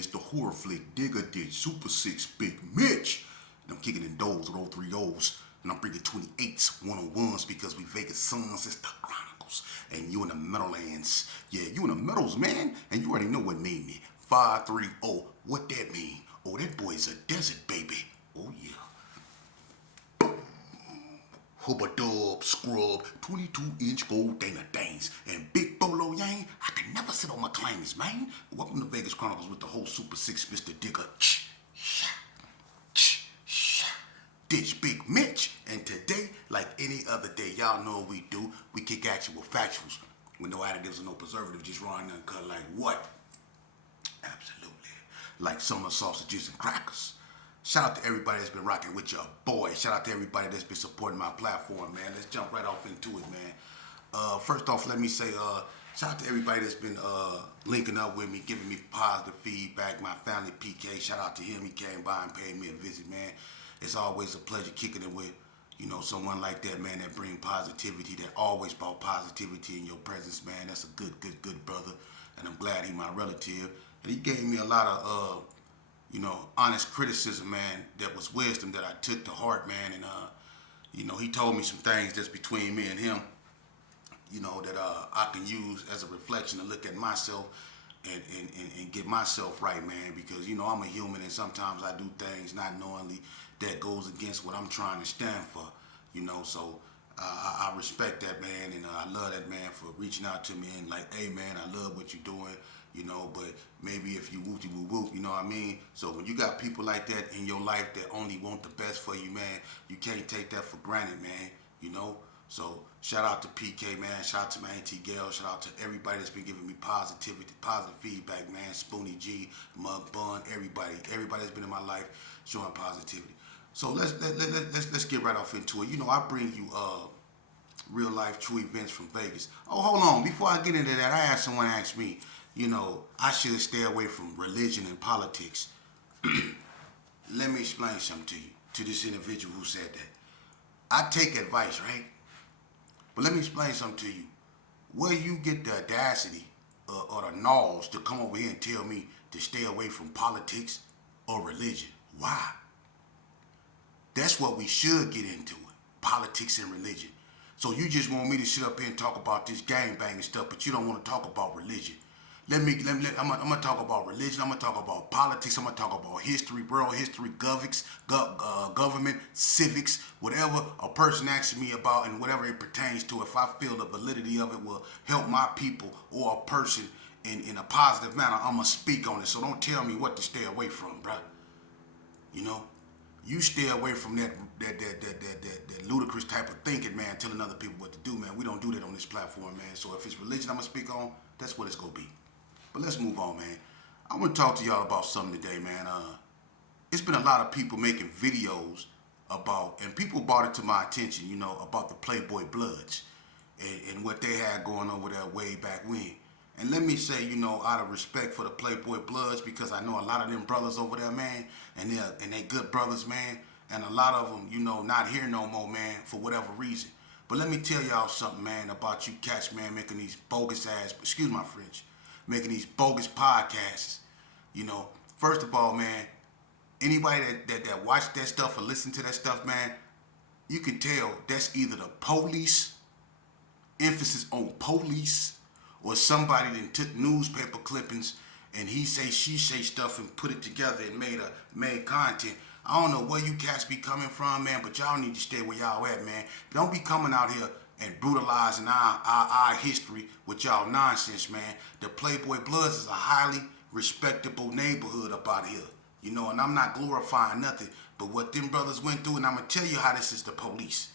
it's the horror flick Digger Ditch Super 6 Big Mitch. And I'm kicking in doors with all 3 O's. And I'm bringing 28s, 101s because we Vegas sons. It's the Chronicles. And you in the Meadowlands. Yeah, you in the Meadows, man. And you already know what made me. 530. What that mean? Oh, that boy's a desert baby. Oh, yeah. Hubba dub, scrub, 22-inch gold Dana Danes, and Big Bolo Yang. I can never sit on my claims, man. Welcome to Vegas Chronicles with the whole Super 6 Mr. Digger. Ditch Big Mitch. And today, like any other day, y'all know what we do. We kick actual factuals with no additives and no preservatives, just raw and uncut like what? Absolutely. Like summer sausages and crackers. Shout out to everybody that's been rocking with your boy. Shout out to everybody that's been supporting my platform, man. Let's jump right off into it, man. First off, let me say, shout out to everybody that's been linking up with me, giving me positive feedback. My family, PK, shout out to him. He came by and paid me a visit, man. It's always a pleasure kicking it with, someone like that, man, that bring positivity, that always brought positivity in your presence, man. That's a good brother, and I'm glad he my relative. And he gave me a lot of, honest criticism, man, that was wisdom that I took to heart, man. And, he told me some things that's between me and him, that I can use as a reflection to look at myself and get myself right, man. Because, I'm a human and sometimes I do things not knowingly that goes against what I'm trying to stand for, So I respect that, man, and I love that, man, for reaching out to me and like, hey, man, I love what you're doing. But maybe if you whoop, you know what I mean? So when you got people like that in your life that only want the best for you, man, you can't take that for granted, man, So shout out to PK, man. Shout out to my auntie Gail. Shout out to everybody that's been giving me positive feedback, man. Spoonie G, Mug Bun, everybody that's been in my life showing positivity. So let's get right off into it. I bring you real life true events from Vegas. Oh, hold on. Before I get into that, I had someone ask me, I should stay away from religion and politics. Let me explain something to you, to this individual who said that. I take advice, right? But let me explain something to you. Where you get the audacity or the nose to come over here and tell me to stay away from politics or religion? Why? That's what we should get into it. Politics and religion. So you just want me to sit up here and talk about this gangbang and stuff, but you don't want to talk about religion. I'm gonna talk about religion. I'm gonna talk about politics. I'm gonna talk about history, world history, government, civics, whatever a person asks me about and whatever it pertains to. If I feel the validity of it will help my people or a person in a positive manner, I'm gonna speak on it. So don't tell me what to stay away from, bruh. You stay away from that ludicrous type of thinking, man, telling other people what to do, man. We don't do that on this platform, man. So if it's religion I'm gonna speak on, that's what it's gonna be. But let's move on, man. I want to talk to y'all about something today, man. It's been a lot of people making videos about, and people brought it to my attention, about the Playboy Bloods and what they had going over there way back when. And let me say, out of respect for the Playboy Bloods, because I know a lot of them brothers over there, man, and they good brothers, man, and a lot of them, not here no more, man, for whatever reason. But let me tell y'all something, man, about you cats, man, making these bogus ass, excuse my French, making these bogus podcasts. First of all, man, anybody that watch that stuff or listen to that stuff, man, you can tell that's either the police, emphasis on police, or somebody that took newspaper clippings and he say, she say stuff and put it together and made content. I don't know where you cats be coming from, man, but y'all need to stay where y'all at, man. Don't be coming out here and brutalizing our history with y'all nonsense, man. The Playboy Bloods is a highly respectable neighborhood up out here. And I'm not glorifying nothing, but what them brothers went through, and I'm going to tell you how this is the police.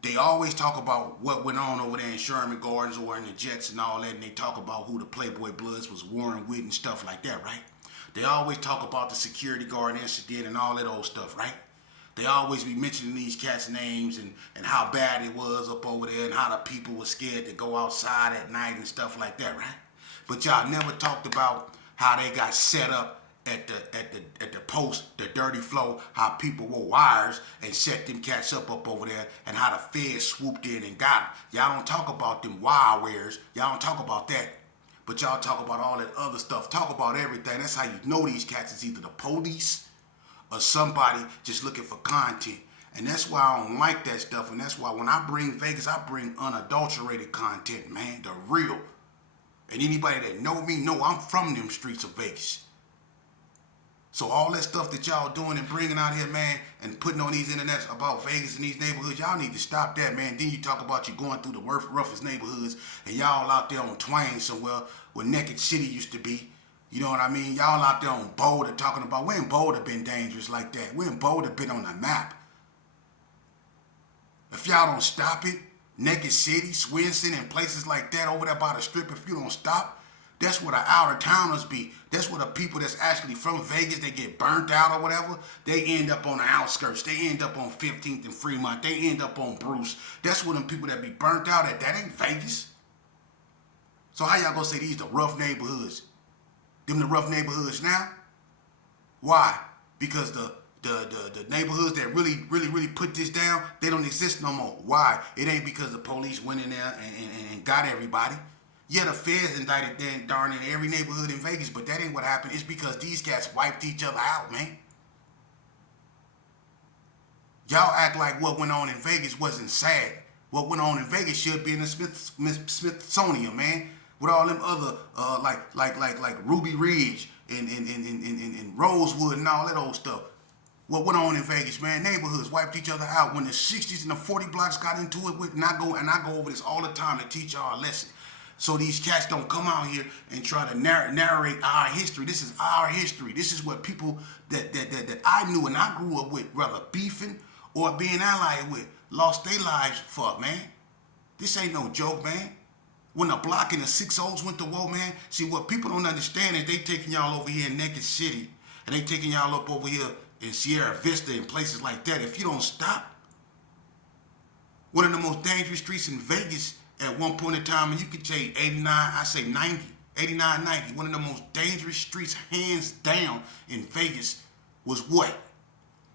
They always talk about what went on over there in Sherman Gardens or in the Jets and all that, and they talk about who the Playboy Bloods was warring with and stuff like that, right? They always talk about the security guard incident and all that old stuff, right? They always be mentioning these cats' names and how bad it was up over there and how the people were scared to go outside at night and stuff like that, right? But y'all never talked about how they got set up at the post, the dirty flow, how people wore wires and set them cats up over there, and how the feds swooped in and got them. Y'all don't talk about them wire wares. Y'all don't talk about that. But y'all talk about all that other stuff. Talk about everything. That's how you know these cats is either the police or somebody just looking for content. And that's why I don't like that stuff. And that's why when I bring Vegas, I bring unadulterated content, man. The real. And anybody that know me know I'm from them streets of Vegas. So all that stuff that y'all doing and bringing out here, man, and putting on these internets about Vegas and these neighborhoods, y'all need to stop that, man. Then you talk about you going through the roughest neighborhoods and y'all out there on Twain somewhere where Naked City used to be. You know what I mean? Y'all out there on Boulder talking about when Boulder been dangerous like that. When Boulder been on the map. If y'all don't stop it, Naked City, Swenson, and places like that over there by the strip, if you don't stop, that's where the outer towners be. That's where the people that's actually from Vegas, they get burnt out or whatever. They end up on the outskirts. They end up on 15th and Fremont. They end up on Bruce. That's where them people that be burnt out at. That ain't Vegas. So how y'all gonna say these the rough neighborhoods? Them the rough neighborhoods now? Why? Because the neighborhoods that really put this down, they don't exist no more. Why? It ain't because the police went in there and got everybody. Yeah, the feds indicted darn in every neighborhood in Vegas, but that ain't what happened. It's because these cats wiped each other out, man. Y'all act like what went on in Vegas wasn't sad. What went on in Vegas should be in the Smithsonian, man. With all them other like Ruby Ridge and Rosewood and all that old stuff. What went on in Vegas, man? Neighborhoods wiped each other out. When the 60s and the 40 blocks got into it with, and I go over this all the time to teach y'all a lesson. So these cats don't come out here and try to narrate our history. This is our history. This is what people that I knew and I grew up with, rather beefing or being allied with, lost their lives for, man. This ain't no joke, man. When the block and the 6-0s went to war, man, see what people don't understand is they taking y'all over here in Naked City and they taking y'all up over here in Sierra Vista and places like that. If you don't stop, one of the most dangerous streets in Vegas at one point in time, and you could say 89, I say 90, 89, 90, one of the most dangerous streets, hands down, in Vegas was what?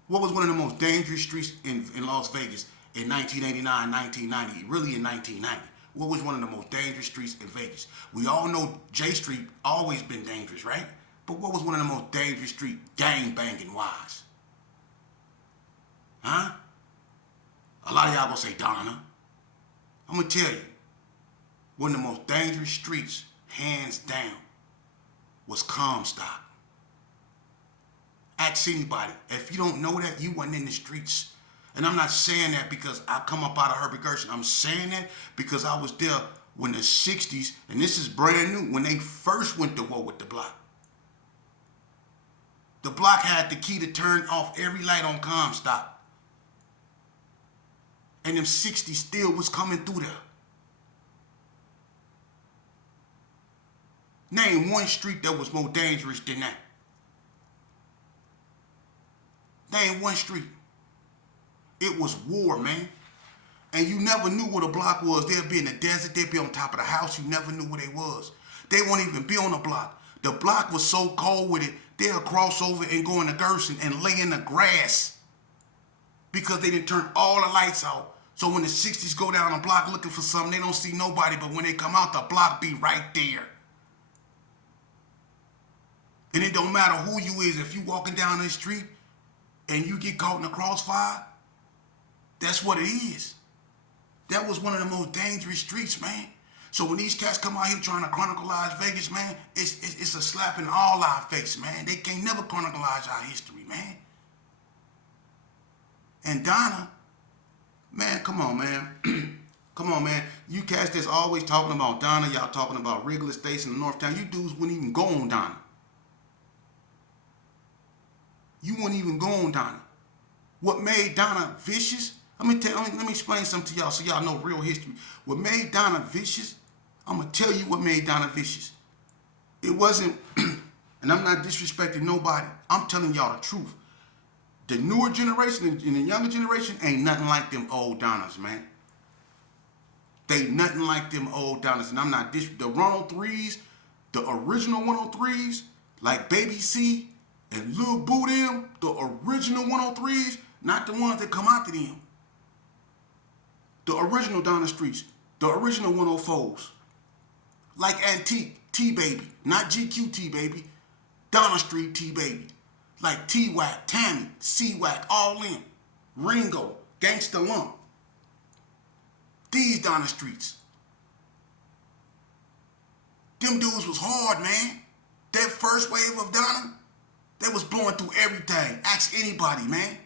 What was one of the most dangerous streets in Las Vegas in 1989, 1990, really in 1990? What was one of the most dangerous streets in Vegas? We all know J Street always been dangerous, right? But what was one of the most dangerous street gang banging wise? Huh? A lot of y'all gonna say Donna. I'm gonna tell you, one of the most dangerous streets, hands down, was Comstock. Ask anybody. If you don't know that, you wasn't in the streets. And I'm not saying that because I come up out of Herbert Gershon. I'm saying that because I was there when the 60s, and this is brand new, when they first went to war with the block. The block had the key to turn off every light on Comstock. And them 60s still was coming through there. Name one street that was more dangerous than that. Name one street. It was war, man. And you never knew where the block was. They'd be in the desert. They'd be on top of the house. You never knew where they was. They wouldn't even be on the block. The block was so cold with it, they'll cross over and go into Gerson and lay in the grass because they didn't turn all the lights out. So when the 60s go down the block looking for something, they don't see nobody. But when they come out, the block be right there. And it don't matter who you is. If you walking down the street and you get caught in the crossfire, that's what it is. That was one of the most dangerous streets, man. So when these cats come out here trying to chronicleize Vegas, man, it's a slap in all our face, man. They can't never chronicleize our history, man. And Donna, man, come on, man. Come on, man. You cats that's always talking about Donna, y'all talking about Wrigley Estates in the North Town. You dudes wouldn't even go on Donna. You wouldn't even go on Donna. What made Donna vicious? Let me explain something to y'all so y'all know real history. What made Donna vicious? I'm gonna tell you what made Donna vicious. It wasn't, and I'm not disrespecting nobody. I'm telling y'all the truth. The newer generation and the younger generation ain't nothing like them old Donnas, man. They nothing like them old Donnas, and I'm not the 103s, the original 103s, like Baby C and Lil Boo them, the original 103s, not the ones that come after them. The original Donna Streets, the original 104s. Like Antique, T-Baby, not GQ T-Baby, Donna Street T-Baby, like T-Wack, Tammy, C-Wack, all in, Ringo, Gangsta Lump. These Donna Streets. Them dudes was hard, man. That first wave of Donna, they was blowing through everything. Ask anybody, man.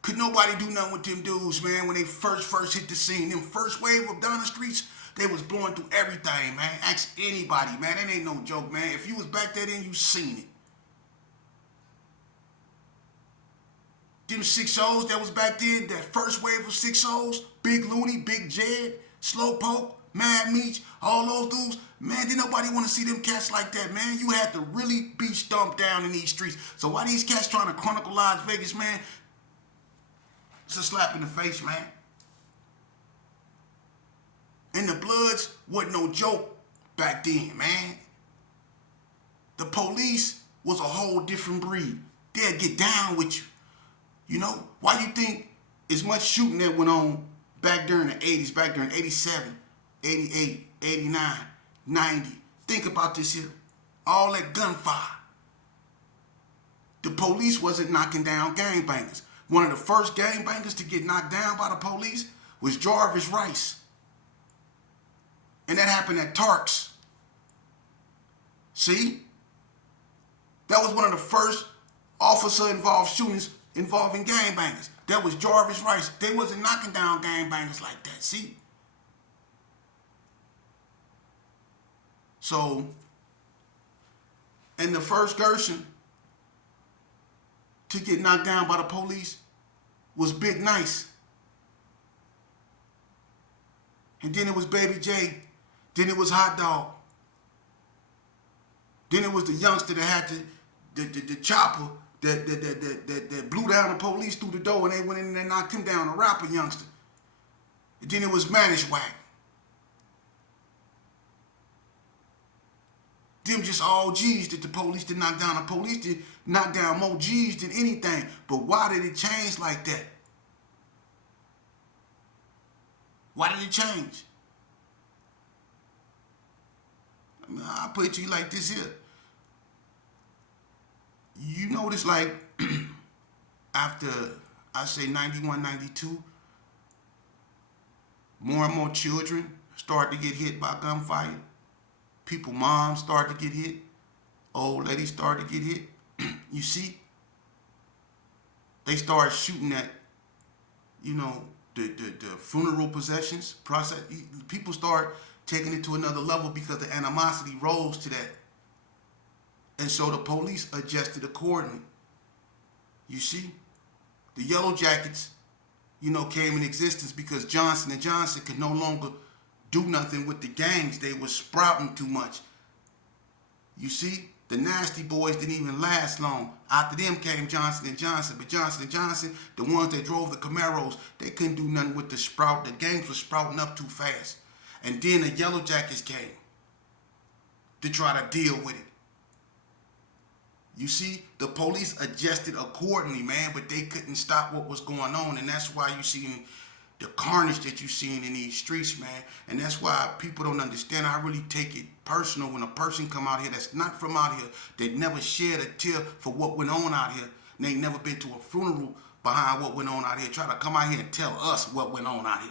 Could nobody do nothing with them dudes, man, when they first hit the scene. Them first wave of Donna Streets, they was blowing through everything, man. Ask anybody, man. That ain't no joke, man. If you was back there then, you seen it. Them 6-0s that was back then, that first wave of 6-0s, Big Looney, Big Jed, Slowpoke, Mad Meech, all those dudes, man, didn't nobody want to see them cats like that, man. You had to really be stumped down in these streets. So why these cats trying to chronicle Las Vegas, man? It's a slap in the face, man. And the Bloods wasn't no joke back then, man. The police was a whole different breed. They'd get down with you. You know, why you think as much shooting that went on back during the 80s, back during 87, 88, 89, 90? Think about this here. All that gunfire. The police wasn't knocking down gangbangers. One of the first gangbangers to get knocked down by the police was Jarvis Rice. And that happened at Tarks. See? That was one of the first officer-involved shootings involving gangbangers. That was Jarvis Rice. They wasn't knocking down gangbangers like that, see? So, and the first Gershon to get knocked down by the police was Big Nice. And then it was Baby J. Then it was Hot Dog. Then it was the youngster that had the chopper that blew down the police through the door and they went in and knocked him down, a rapper youngster. And then it was Manishwack. Them just all G's that the police did knock down. The police did knock down more G's than anything. But why did it change like that? Why did it change? I mean, I'll put it to you like this here. You notice, like, after, I say 91, 92, more and more children start to get hit by gunfire. People, moms start to get hit. Old ladies start to get hit. You see? They start shooting at, you know, the funeral processions. People start taking it to another level because the animosity rose to that. And so the police adjusted accordingly. You see? The Yellow Jackets, you know, came in existence because Johnson & Johnson could no longer do nothing with the gangs. They were sprouting too much. You see? The Nasty Boys didn't even last long. After them came Johnson & Johnson. But Johnson & Johnson, the ones that drove the Camaros, they couldn't do nothing with the sprout. The gangs were sprouting up too fast. And then the Yellow Jackets came to try to deal with it. You see, the police adjusted accordingly, man, but they couldn't stop what was going on. And that's why you see the carnage that you're seeing in these streets, man. And that's why people don't understand. I really take it personal when a person come out here that's not from out here, that never shed a tear for what went on out here, and they never been to a funeral behind what went on out here, try to come out here and tell us what went on out here.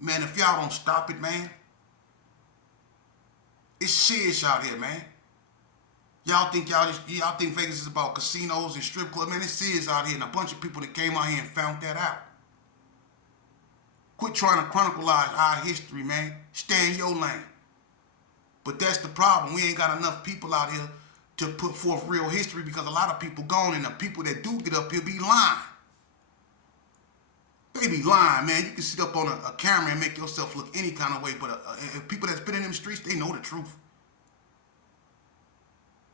Man, if y'all don't stop it, man, it's serious out here, man. Y'all think Vegas is about casinos and strip clubs, man. It's serious out here, and a bunch of people that came out here and found that out. Quit trying to chronicleize our history, man. Stay in your lane. But that's the problem. We ain't got enough people out here to put forth real history because a lot of people gone, and the people that do get up here be lying. They be lying, man. You can sit up on a camera and make yourself look any kind of way, but people that's been in them streets, they know the truth.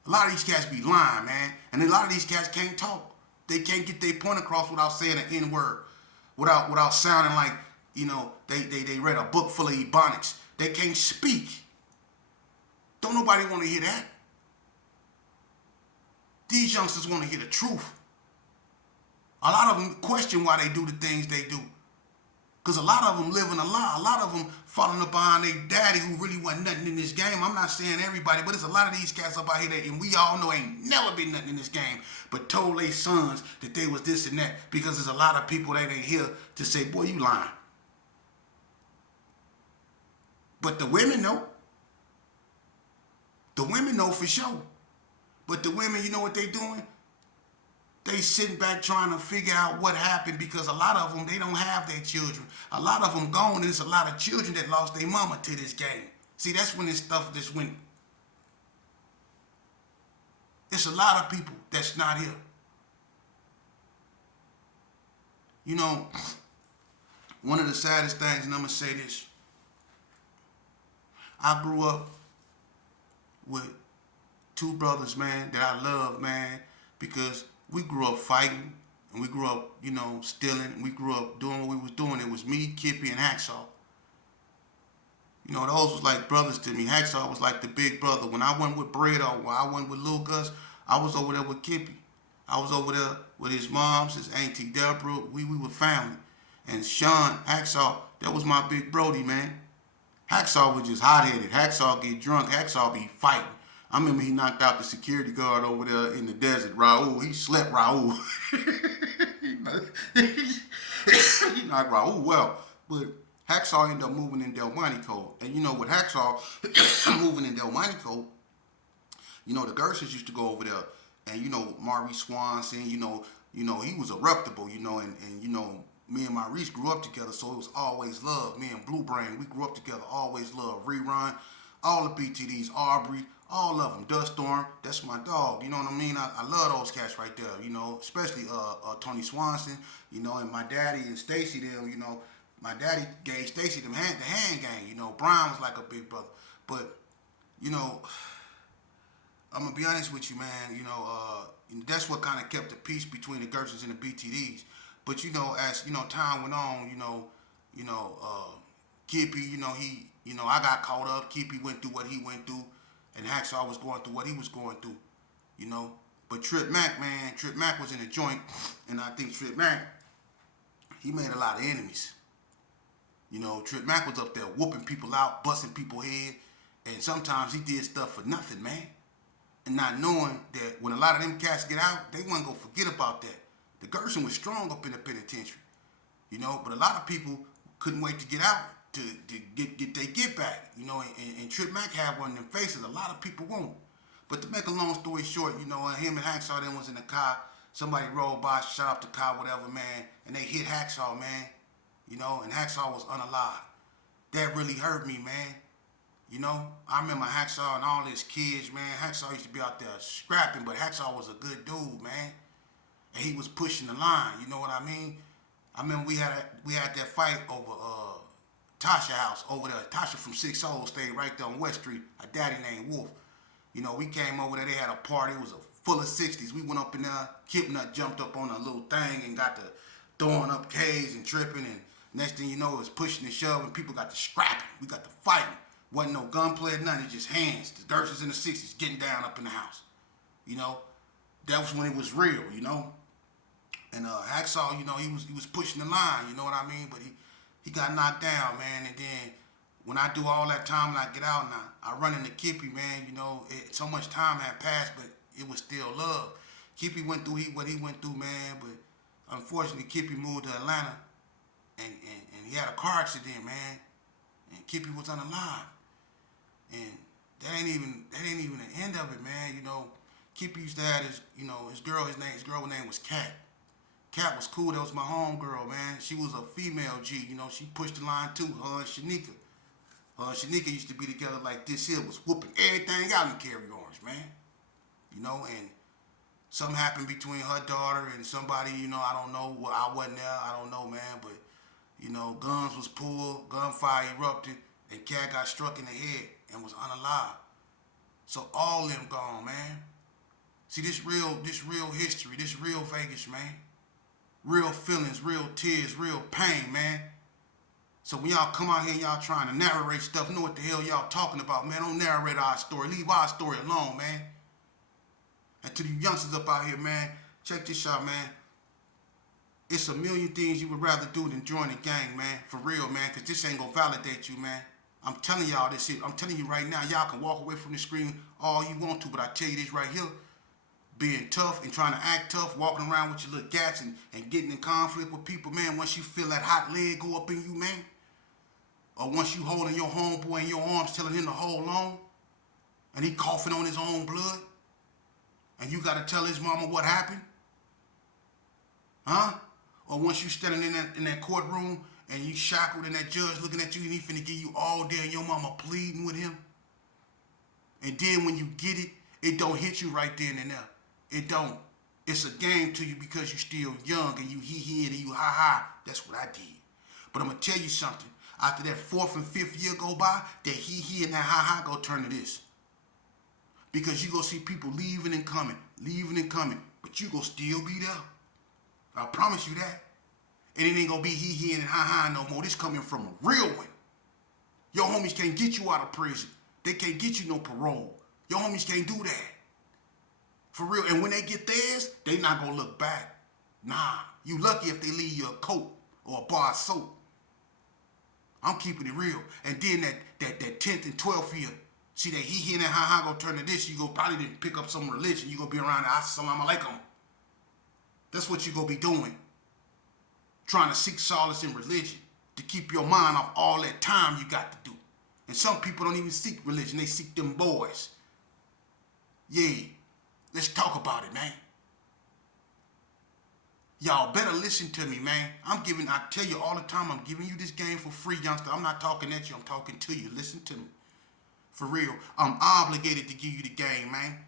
A lot of these cats be lying, man. And a lot of these cats can't talk. They can't get their point across without saying an N-word. Without sounding like, you know, they read a book full of ebonics. They can't speak. Don't nobody want to hear that. These youngsters want to hear the truth. A lot of them question why they do the things they do. Because a lot of them living a lie. A lot of them falling up behind their daddy who really wasn't nothing in this game. I'm not saying everybody, but there's a lot of these cats up out here that, and we all know ain't never been nothing in this game, but told their sons that they was this and that, because there's a lot of people that ain't here to say, boy, you lying. But the women know. The women know for sure. But the women, you know what they doing? They sitting back trying to figure out what happened, because a lot of them, they don't have their children. A lot of them gone, and there's a lot of children that lost their mama to this game. See, that's when this stuff just went. It's a lot of people that's not here. You know, one of the saddest things, and I'm going to say this, I grew up with two brothers, man, that I love, man, because we grew up fighting, and we grew up, you know, stealing, and we grew up doing what we was doing. It was me, Kippy, and Hacksaw. You know, those was like brothers to me. Hacksaw was like the big brother. When I went with Bread, or when I went with Lil Gus, I was over there with Kippy. I was over there with his moms, his auntie Deborah. We were family. And Sean, Hacksaw, that was my big brody, man. Hacksaw was just hot-headed. Hacksaw get drunk. Hacksaw be fighting. I remember he knocked out the security guard over there in the desert. Raul, he slept Raul. He knocked Raul well. But Hacksaw ended up moving in Delmonico. And you know, with Hacksaw moving in Delmonico, you know, the Gersons used to go over there. And, you know, Maurice Swanson, you know, he was eruptible, you know, and you know, me and Maurice grew up together, so it was always love. Me and Blue Brain, we grew up together, always love. Rerun, all the BTDs, Aubrey, all of them. Dust Storm, that's my dog. You know what I mean? I love those cats right there. You know, especially Tony Swanson. You know, and my daddy and Stacy them. You know, my daddy gave Stacy them the hand gang. You know, Brian was like a big brother. But you know, I'm gonna be honest with you, man. You know, that's what kind of kept the peace between the Gersons and the BTDs. But you know, as you know, time went on. Kippy, I got caught up. Kippy went through what he went through, and Hacksaw was going through what he was going through. You know, but Trip Mac, man, Trip Mac was in the joint, and I think Trip Mac, he made a lot of enemies. You know, Trip Mac was up there whooping people out, busting people's head, and sometimes he did stuff for nothing, man. And not knowing that when a lot of them cats get out, they wasn't gonna forget about that. The Gerson was strong up in the penitentiary, you know, but a lot of people couldn't wait to get out to get their get back, you know, and Trip Mac had one of them faces a lot of people won't. But to make a long story short, you know, him and Hacksaw then was in the car, somebody rolled by, shot up the car, whatever, man, and they hit Hacksaw, man, you know, and Hacksaw was unalive. That really hurt me, man. You know, I remember Hacksaw and all his kids, man. Hacksaw used to be out there scrapping, but Hacksaw was a good dude, man. And he was pushing the line, you know what I mean? I remember we had that fight over Tasha house over there. Tasha from 6 Souls stayed right there on West Street. A daddy named Wolf. You know, we came over there. They had a party. It was full of 60s. We went up in there. Kip Nut jumped up on a little thing and got to throwing up K's and tripping. And next thing you know, it was pushing and shoving. People got to scrapping. We got to fighting. Wasn't no gunplay or nothing. It just hands. The Gersons in the 60s getting down up in the house. You know, that was when it was real, you know. And Hacksaw, you know, he was pushing the line, you know what I mean? But he got knocked down, man. And then when I do all that time and I get out and I run into Kippy, man, you know, so much time had passed, but it was still love. Kippy went through what he went through, man, but unfortunately Kippy moved to Atlanta and he had a car accident, man. And Kippy was unalive. And that ain't even the end of it, man. You know, Kippy used to have his girl name was Kat. Kat was cool. That was my homegirl, man. She was a female G. You know, she pushed the line too. Her and Shanika. Shanika used to be together like this here, was whooping everything out in carry-ons, man. You know, and something happened between her daughter and somebody, you know, I don't know. Well, I wasn't there. I don't know, man. But, you know, guns was pulled, gunfire erupted, and Kat got struck in the head and was unalive. So all them gone, man. See, this real history, this real Vegas, man. Real feelings, real tears, real pain, man. So when y'all come out here and y'all trying to narrate stuff, know what the hell y'all talking about, man. Don't narrate our story. Leave our story alone, man. And to the youngsters up out here, man, check this out, man. It's a million things you would rather do than join the gang, man. For real, man, because this ain't going to validate you, man. I'm telling y'all this shit. I'm telling you right now, y'all can walk away from the screen all you want to, but I tell you this right here. Being tough and trying to act tough, walking around with your little gats and getting in conflict with people, man, once you feel that hot leg go up in you, man, or once you holding your homeboy in your arms telling him to hold on, and he coughing on his own blood, and you got to tell his mama what happened, huh? Or once you standing in that courtroom and you shackled and that judge looking at you and he finna give you all day and your mama pleading with him, and then when you get it, it don't hit you right then and there. It don't. It's a game to you because you still young and you he and you ha. That's what I did. But I'm gonna tell you something. After that 4th and 5th year go by, that he and that ha go turn to this. Because you gonna see people leaving and coming, but you gonna still be there. I promise you that. And it ain't gonna be he and ha no more. This coming from a real one. Your homies can't get you out of prison. They can't get you no parole. Your homies can't do that. For real. And when they get theirs, they not gonna look back. Nah. You lucky if they leave you a coat or a bar of soap. I'm keeping it real. And then that 10th and 12th year, see that he and that ha gonna turn to this. You go probably didn't pick up some religion. You gonna be around the assalamu alaikum. That's what you gonna be doing. Trying to seek solace in religion to keep your mind off all that time you got to do. And some people don't even seek religion. They seek them boys. Yeah. Let's talk about it, man. Y'all better listen to me, man. I tell you all the time, I'm giving you this game for free, youngster. I'm not talking at you, I'm talking to you. Listen to me. For real. I'm obligated to give you the game, man.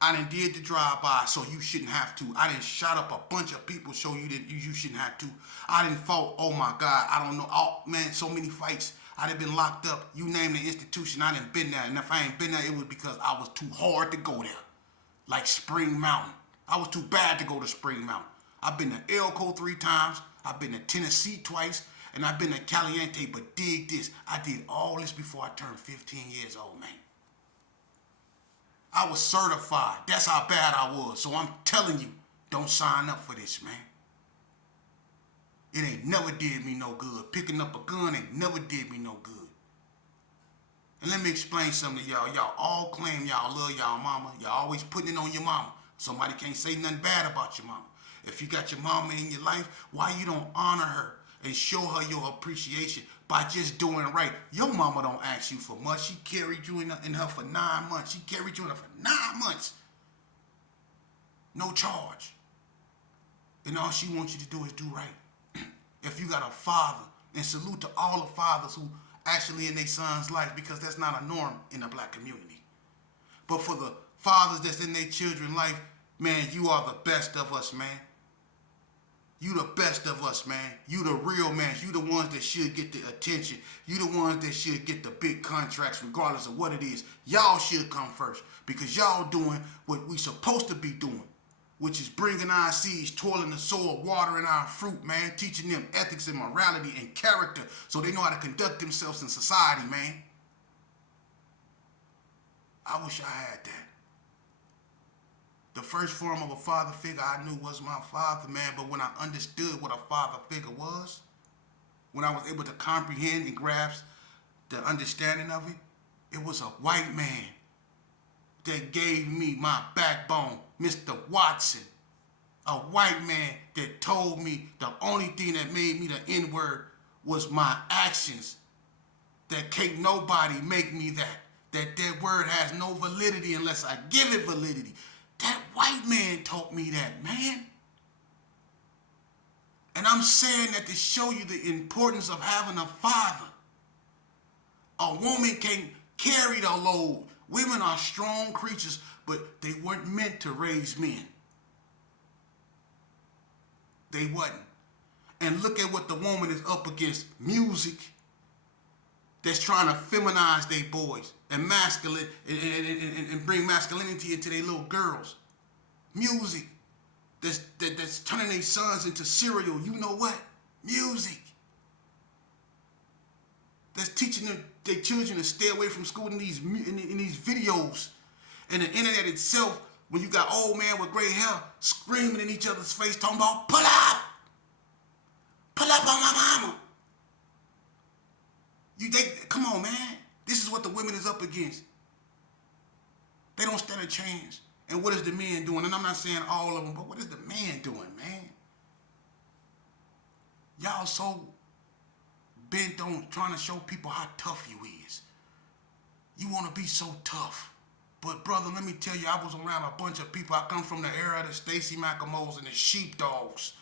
I done did the drive-by, so you shouldn't have to. I done shot up a bunch of people, so you shouldn't have to. I done fought, oh my God, I don't know. Oh, man, so many fights. I done been locked up. You name the institution, I done been there. And if I ain't been there, it was because I was too hard to go there. Like Spring Mountain. I was too bad to go to Spring Mountain. I've been to Elko 3 times. I've been to Tennessee twice. And I've been to Caliente. But dig this. I did all this before I turned 15 years old, man. I was certified. That's how bad I was. So I'm telling you, don't sign up for this, man. It ain't never did me no good. Picking up a gun ain't never did me no good. And let me explain something to y'all. Y'all all claim y'all love y'all mama. Y'all always putting it on your mama. Somebody can't say nothing bad about your mama. If you got your mama in your life, why you don't honor her and show her your appreciation by just doing right? Your mama don't ask you for much. She carried you in her for 9 months. She carried you in her for 9 months. No charge. And all she wants you to do is do right. If you got a father, and salute to all the fathers who actually in their son's life, because that's not a norm in the black community. But for the fathers that's in their children's life, man, you are the best of us, man. You the best of us, man. You the real man. You the ones that should get the attention. You the ones that should get the big contracts regardless of what it is. Y'all should come first because y'all doing what we supposed to be doing, which is bringing our seeds, toiling the soil, watering our fruit, man, teaching them ethics and morality and character so they know how to conduct themselves in society, man. I wish I had that. The first form of a father figure I knew was my father, man, but when I understood what a father figure was, when I was able to comprehend and grasp the understanding of it, it was a white man that gave me my backbone, Mr. Watson. A white man that told me the only thing that made me the N-word was my actions. That can't nobody make me that. That word has no validity unless I give it validity. That white man taught me that, man. And I'm saying that to show you the importance of having a father. A woman can carry the load. Women are strong creatures, but they weren't meant to raise men. They wasn't. And look at what the woman is up against. Music that's trying to feminize their boys and masculine and bring masculinity into their little girls. Music that's turning their sons into cereal. You know what? Music. That's teaching their children to stay away from school in these videos. And the internet itself, when you got old man with gray hair screaming in each other's face, talking about pull up. Pull up on my mama. Come on, man. This is what the women is up against. They don't stand a chance. And what is the men doing? And I'm not saying all of them, but what is the man doing, man? Y'all so bent on trying to show people how tough you is. You want to be so tough. But brother, let me tell you, I was around a bunch of people. I come from the era of the Stacy McElmoes and the Sheepdogs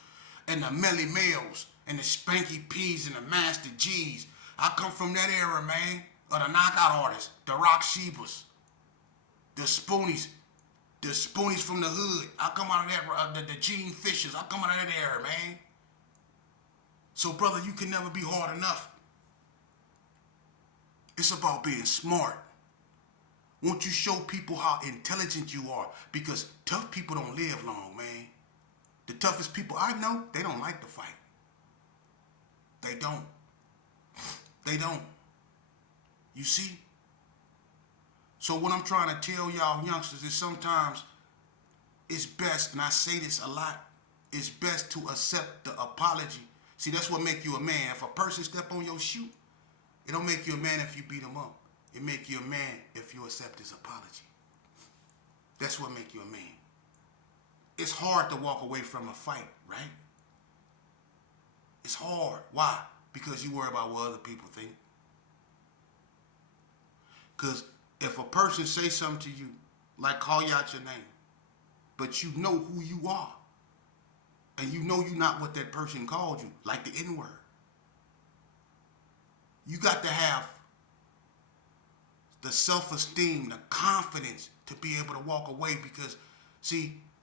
and the Melly Males and the Spanky P's and the Master G's. I come from that era, man, of the knockout artists, the Rock Shebas, the Spoonies from the hood. I come out of that, the Gene Fishers. I come out of that era, man. So, brother, you can never be hard enough. It's about being smart. Won't you show people how intelligent you are? Because tough people don't live long, man. The toughest people I know, they don't like to fight. They don't. They don't. You see? So what I'm trying to tell y'all youngsters is sometimes it's best, and I say this a lot, it's best to accept the apology. See, that's what make you a man. If a person step on your shoe, it don't make you a man if you beat him up. It make you a man if you accept his apology. That's what make you a man. It's hard to walk away from a fight, right? It's hard. Why? Because you worry about what other people think. Because if a person say something to you, like call you out your name, but you know who you are, and you know you're not what that person called you, like the N-word, you got to have the self-esteem, the confidence to be able to walk away because, see,